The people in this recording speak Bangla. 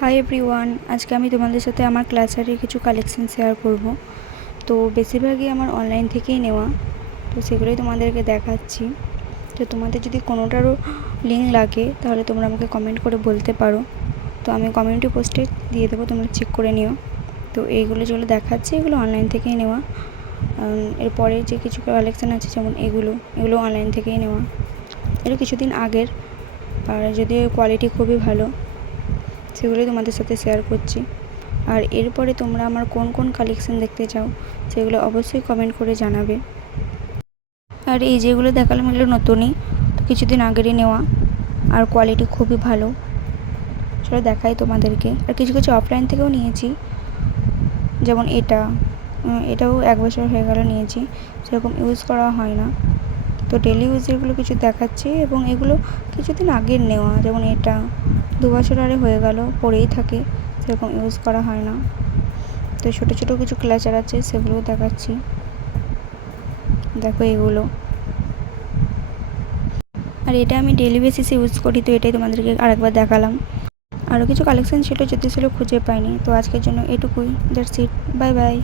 হাই এভরিওয়ান, আজকে আমি তোমাদের সাথে আমার ক্লাচারের কিছু কালেকশন শেয়ার করব। তো বেশিরভাগই আমার অনলাইন থেকেই নেওয়া, তো সেগুলোই তোমাদেরকে দেখাচ্ছি। তো তোমাদের যদি কোনোটারও লিঙ্ক লাগে তাহলে তোমরা আমাকে কমেন্ট করে বলতে পারো, তো আমি কমিউনিটি পোস্টে দিয়ে দেবো, তোমরা চেক করে নিও। তো এইগুলো যেগুলো দেখাচ্ছি এগুলো অনলাইন থেকেই নেওয়া। এরপরে যে কিছু কালেকশান আছে যেমন এগুলো অনলাইন থেকেই নেওয়া, এগুলো কিছুদিন আগের, আর যদিও কোয়ালিটি খুবই ভালো, সেগুলোই তোমাদের সাথে শেয়ার করছি। আর এরপরে তোমরা আমার কোন কোন কালেকশন দেখতে চাও সেগুলো অবশ্যই কমেন্ট করে জানাবে। আর এই যেগুলো দেখালাম এগুলো নতুনই, তো কিছুদিন আগেরই নেওয়া, আর কোয়ালিটি খুবই ভালো। চলো দেখাই তোমাদেরকে। আর কিছু কিছু অফলাইন থেকেও নিয়েছি, যেমন এটাও 1 বছর হয়ে গেল নিয়েছি, সেরকম ইউজ করা হয় না। তো ডেলি ইউজেরগুলো কিছু দেখাচ্ছি, এবং এগুলো কিছুদিন আগের নেওয়া, যেমন এটা 2 বছর আরে হয়ে গেল, পরেই থাকে, সেরকম ইউজ করা হয় না। তো ছোটো ছোটো কিছু ক্লাচার আছে সেগুলোও দেখাচ্ছি, দেখো এগুলো। আর এটা আমি ডেলি বেসিসে ইউজ করি, তো এটাই তোমাদেরকে আরেকবার দেখালাম। আরও কিছু কালেকশান ছিল, যদি সেগুলো খুঁজে পাইনি। তো আজকের জন্য এটুকুই, দ্যাটস ইট, বাই বাই।